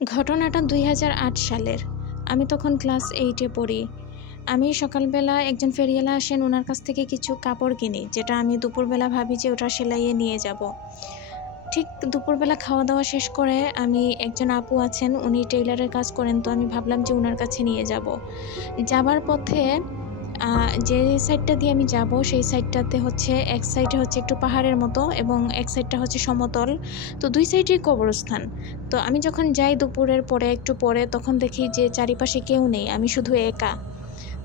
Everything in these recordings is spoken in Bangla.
ঘটনাটা ২০০৮ সালের। আমি তখন ক্লাস 8 এ পড়ি। আমি সকালবেলা একজন ফেরিওয়ালা আসেন, উনার কাছ থেকে কিছু কাপড় কিনি, যেটা আমি দুপুরবেলা ভাবি যে ওটা সেলাইয়ে নিয়ে যাবো। ঠিক দুপুরবেলা খাওয়া-দাওয়া শেষ করে একজন আপু আছেন, উনি টেইলারের কাজ করেন, তো আমি ভাবলাম যে উনার কাছে নিয়ে যাবো। যাবার পথে আ যে সাইডটা দিয়ে আমি যাবো, সেই সাইডটাতে হচ্ছে এক সাইডে হচ্ছে একটু পাহাড়ের মতো এবং এক সাইডটা হচ্ছে সমতল। তো ২ সাইডেই কবরস্থান। তো আমি যখন যাই দুপুরের পরে একটু পরে, তখন দেখি যে চারিপাশে কেউ নেই, আমি শুধু একা।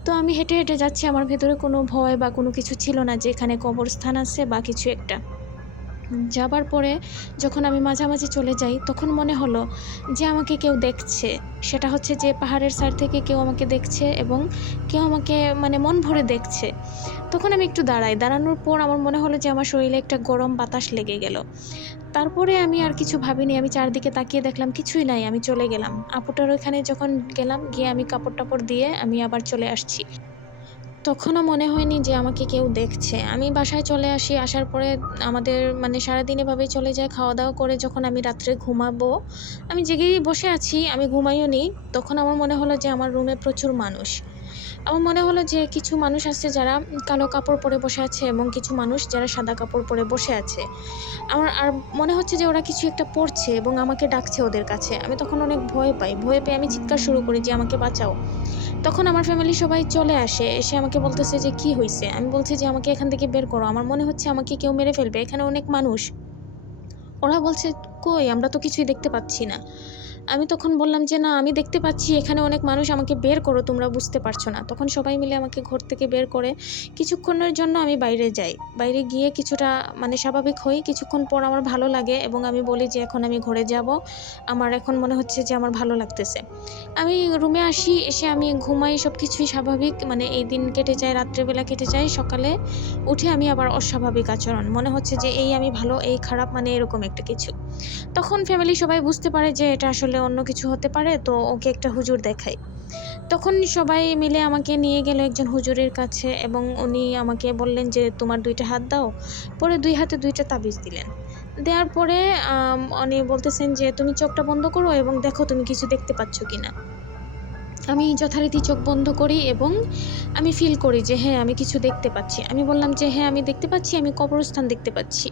তো আমি হেঁটে, হেঁটে যাচ্ছি, আমার ভেতরে কোনো ভয় বা কোনো কিছু ছিল না যে এখানে কবরস্থান আছে বা কিছু একটা। যাবার পরে যখন আমি মাঝামাঝি চলে যাই, তখন মনে হলো যে আমাকে কেউ দেখছে। সেটা হচ্ছে যে পাহাড়ের সাইড থেকে কেউ আমাকে দেখছে এবং কেউ আমাকে মানে মন ভরে দেখছে। তখন আমি একটু দাঁড়াই। দাঁড়ানোর পর আমার মনে হলো যে আমার শরীরে একটা গরম বাতাস লেগে গেল। তারপরে আমি আর কিছু ভাবিনি। আমি চারদিকে তাকিয়ে দেখলাম কিছুই নাই। আমি চলে গেলাম। আপুটার ওইখানে যখন গেলাম, গিয়ে আমি কাপড়-টাপড় দিয়ে আমি আবার চলে আসছি। তখনও মনে হয়নি যে আমাকে কেউ দেখছে। আমি বাসায় চলে আসি। আসার পরে আমাদের মানে সারাদিন এভাবেই চলে যায়। খাওয়া-দাওয়া করে যখন আমি রাত্রে ঘুমাবো, আমি জেগেই বসে আছি, আমি ঘুমাইও নি। তখন আমার মনে হলো যে আমার রুমে প্রচুর মানুষ। আমার মনে হলো যে কিছু মানুষ আছে যারা কালো কাপড় পরে বসে আছে এবং কিছু মানুষ যারা সাদা কাপড় পরে বসে আছে। আমার আর মনে হচ্ছে যে ওরা কিছু একটা পড়ছে এবং আমাকে ডাকছে ওদের কাছে। আমি তখন অনেক ভয় পাই। ভয় পেয়ে আমি চিৎকার শুরু করি যে, "আমাকে বাঁচাও।" তখন আমার ফ্যামিলি সবাই চলে আসে। এসে আমাকে বলতেছে যে, "কি হইছে?" আমি বলছি যে, "আমাকে এখান থেকে বের করো। আমার মনে হচ্ছে আমাকে কেউ মেরে ফেলবে। এখানে অনেক মানুষ।" ওরা বলছে, "কই? আমরা তো কিছুই দেখতে পাচ্ছি না।" আমি তখন বললাম যে, "না, আমি দেখতে পাচ্ছি এখানে অনেক মানুষ, আমাকে বের করো, তোমরা বুঝতে পারছো না।" তখন সবাই মিলে আমাকে ঘর থেকে বের করে কিছুক্ষণের জন্য আমি বাইরে যাই। বাইরে গিয়ে কিছুটা মানে স্বাভাবিক হই। কিছুক্ষণ পর আমার ভালো লাগে এবং আমি বলি যে, "এখন আমি ঘরে যাবো। আমার এখন মনে হচ্ছে যে আমার ভালো লাগতেছে।" আমি রুমে আসি, এসে আমি ঘুমাই, সবকিছুই স্বাভাবিক। মানে এই দিন কেটে যায়, রাত্রেবেলা কেটে যায়। সকালে উঠে আমি আবার অস্বাভাবিক আচরণ। মনে হচ্ছে যে এই আমি ভালো, এই খারাপ, মানে এরকম একটা কিছু। তখন ফ্যামিলি সবাই বুঝতে পারে যে এটা আসলে অন্য কিছু হতে পারে, তো ওকে একটা হুজুর দেখাই। তখন সবাই মিলে আমাকে নিয়ে গেল একজন হুজুরের কাছে এবং উনি আমাকে বললেন যে, "তোমার ২ টা হাত দাও।" পরে ২ হাতে ২ টা তাবিজ দিলেন। দেওয়ার পরে উনি বলতেছেন যে, "তুমি চোখটা বন্ধ করো এবং দেখো তুমি কিছু দেখতে পাচ্ছ কিনা?" আমি যথারীতি চোখ বন্ধ করি এবং আমি ফিল করি যে হ্যাঁ, আমি কিছু দেখতে পাচ্ছি। আমি বললাম যে, "হ্যাঁ, আমি দেখতে পাচ্ছি, আমি কবরস্থান দেখতে পাচ্ছি।"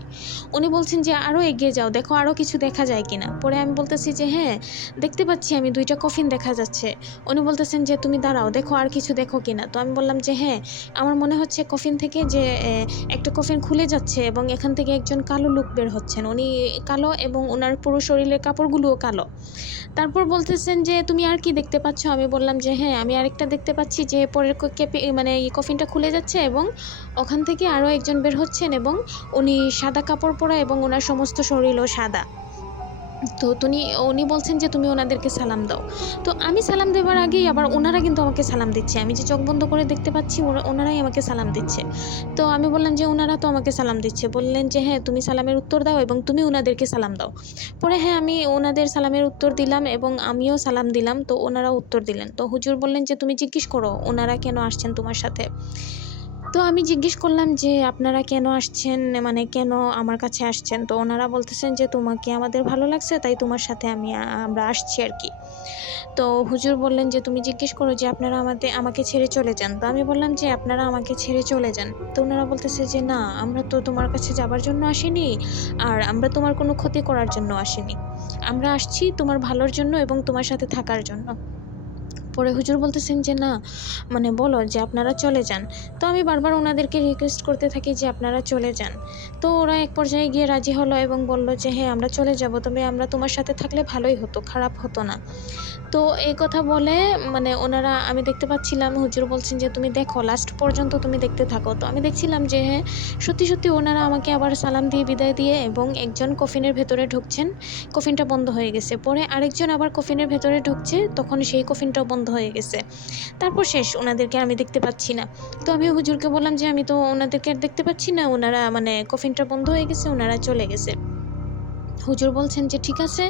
উনি বলছেন যে, "আরো এগিয়ে যাও, দেখো আরো কিছু দেখা যায় কিনা?" পরে আমি বলতেছি যে, "হ্যাঁ, দেখতে পাচ্ছি আমি ২ টা কফিন দেখা যাচ্ছে।" উনি বলতেছেন যে, "তুমি দাঁড়াও, দেখো আর কিছু দেখো কিনা?" তো আমি বললাম যে, "হ্যাঁ, আমার মনে হচ্ছে কফিন থেকে যে একটা কফিন খুলে যাচ্ছে এবং এখান থেকে একজন কালো লোক বের হচ্ছেন। উনি কালো এবং উনার পুরো শরীরের কাপড়গুলোও কালো।" তারপর বলতেছেন যে, "তুমি আর কি দেখতে পাচ্ছ?" আমি বললাম যে, "হ্যাঁ, আমি আরেকটা দেখতে পাচ্ছি যে পরের মানে এই কফিনটা খুলে যাচ্ছে এবং ওখান থেকে আরো একজন বের হচ্ছেন এবং উনি সাদা কাপড় পরা এবং উনার সমস্ত শরীরও সাদা।" তো উনি বলছেন যে, "তুমি ওনাদেরকে সালাম দাও।" তো আমি সালাম দেবার আগেই আবার উনারা কিন্তু আমাকে সালাম দিচ্ছে। আমি যে চোখ বন্ধ করে দেখতে পাচ্ছি ওনারাই আমাকে সালাম দিচ্ছে। তো আমি বললাম যে, "উনারা তো আমাকে সালাম দিচ্ছে।" বললেন যে, "হ্যাঁ, তুমি সালামের উত্তর দাও এবং তুমি উনাদেরকে সালাম দাও।" পরে হ্যাঁ, আমি ওনাদের সালামের উত্তর দিলাম এবং আমিও সালাম দিলাম। তো ওনারাও উত্তর দিলেন। তো হুজুর বললেন যে, "তুমি জিজ্ঞেস করো ওনারা কেন আসছেন তোমার সাথে?" তো আমি জিজ্ঞেস করলাম যে, "আপনারা কেন আসছেন? মানে কেন আমার কাছে আসছেন?" তো ওনারা বলতেছেন যে, "তোমাকে আমাদের ভালো লাগছে, তাই তোমার সাথে আমরা আসছি আরকি।" তো হুজুর বললেন যে, "তুমি জিজ্ঞেস করো যে, আপনারা আমাকে ছেড়ে চলে যান।" তো আমি বললাম যে, "আপনারা আমাকে ছেড়ে চলে যান।" তো উনারা বলতেছে যে, "না, আমরা তো তোমার কাছে যাবার জন্য আসিনি, আর আমরা তোমার কোনো ক্ষতি করার জন্য আসিনি। আমরা আসছি তোমার ভালোর জন্য এবং তোমার সাথে থাকার জন্য।" পরে হুজুর বলতেছেন যে, "না, মানে বলো যে আপনারা চলে যান।" তো আমি বারবার উনাদেরকে রিকোয়েস্ট করতে থাকি যে, "আপনারা চলে যান।" তো ওরা এক পর্যায়ে গিয়ে রাজি হলো এবং বলল যে, "হ্যাঁ, আমরা চলে যাব। তবে আমরা তোমার সাথে থাকলে ভালোই হতো, খারাপ হতো না।" তো এই কথা বলে মানে আমি দেখতে পাচ্ছিলাম হুজুর বলছেন যে, "তুমি দেখো, লাস্ট পর্যন্ত তুমি দেখতে থাকো।" তো আমি দেখছিলাম যে হ্যাঁ, সত্যি, সত্যি ওনারা আমাকে আবার সালাম দিয়ে বিদায় দিয়ে এবং একজন কফিনের ভেতরে ঢুকছেন। কফিনটা বন্ধ হয়ে গেছে। পরে আরেকজন আবার কফিনের ভেতরে ঢুকছে, তখন সেই কফিনটাও বন্ধ হয়ে গেছে। তারপর শেষ, উনাদেরকে আমি দেখতে পাচ্ছি না। তো আমি হুজুরকে বললাম যে, "আমি তো ওনাদেরকে আর দেখতে পাচ্ছি না। উনারা মানে কফিনটা বন্ধ হয়ে গেছে, উনারা চলে গেছে।" হুজুর বলছেন যে ঠিক আছে,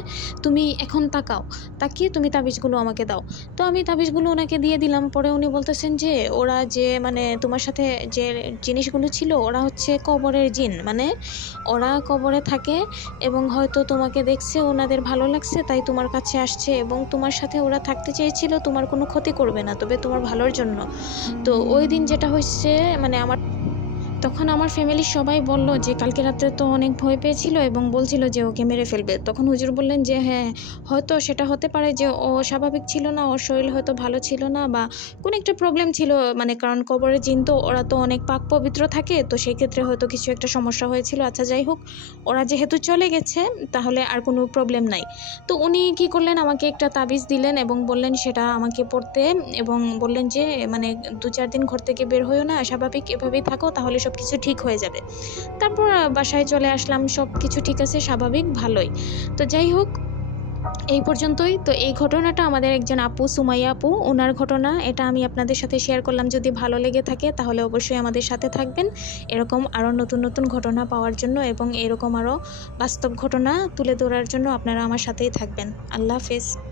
তুমি এখন তাকাও, তাকিয়ে তুমি তাবিজগুলো আমাকে দাও। তো আমি তাবিজগুলো ওনাকে দিয়ে দিলাম। পরে উনি বলতেছেন যে ওরা যে মানে তোমার সাথে যে জিনিসগুলো ছিল ওরা হচ্ছে কবরের জিন, মানে ওরা কবরে থাকে এবং হয়তো তোমাকে দেখছে, ওনাদের ভালো লাগছে তাই তোমার কাছে আসছে এবং তোমার সাথে ওরা থাকতে চেয়েছিল, তোমার কোনো ক্ষতি করবে না, তবে তোমার ভালোর জন্য। তো ওই দিন যেটা হচ্ছে মানে তখন আমার ফ্যামিলির সবাই বলল যে কালকে রাত্রে তো অনেক ভয় পেয়েছিল এবং বলছিল যে ওকে মেরে ফেলবে। তখন হুজুর বললেন যে হ্যাঁ, হয়তো সেটা হতে পারে যে ও স্বাভাবিক ছিল না, ওর শরীর হয়তো ভালো ছিল না বা কোনো একটা প্রবলেম ছিল, মানে কারণ কবরের জিন তো ওরা তো অনেক পাক পবিত্র থাকে, তো সেই ক্ষেত্রে হয়তো কিছু একটা সমস্যা হয়েছিল। আচ্ছা যাই হোক, ওরা যেহেতু চলে গেছে তাহলে আর কোনো প্রবলেম নাই। তো উনি কী করলেন, আমাকে একটা তাবিজ দিলেন এবং বললেন সেটা আমাকে পড়তে এবং বললেন যে মানে 2-4 দিন ঘর থেকে বের হইও না, স্বাভাবিক এভাবেই থাকো, তাহলে সব কিছু ঠিক হয়ে যাবে। তারপর বাসায় চলে আসলাম, সব কিছু ঠিক আছে, স্বাভাবিক, ভালোই। তো যাই হোক, এই পর্যন্তই। তো এই ঘটনাটা আমাদের একজন আপু, সুমাইয়া আপু, ওনার ঘটনা। এটা আমি আপনাদের সাথে শেয়ার করলাম। যদি ভালো লেগে থাকে তাহলে অবশ্যই আমাদের সাথে থাকবেন এরকম আরও নতুন নতুন ঘটনা পাওয়ার জন্য এবং এরকম আরও বাস্তব ঘটনা তুলে ধরার জন্য আপনারা আমার সাথেই থাকবেন। আল্লাহ হাফেজ।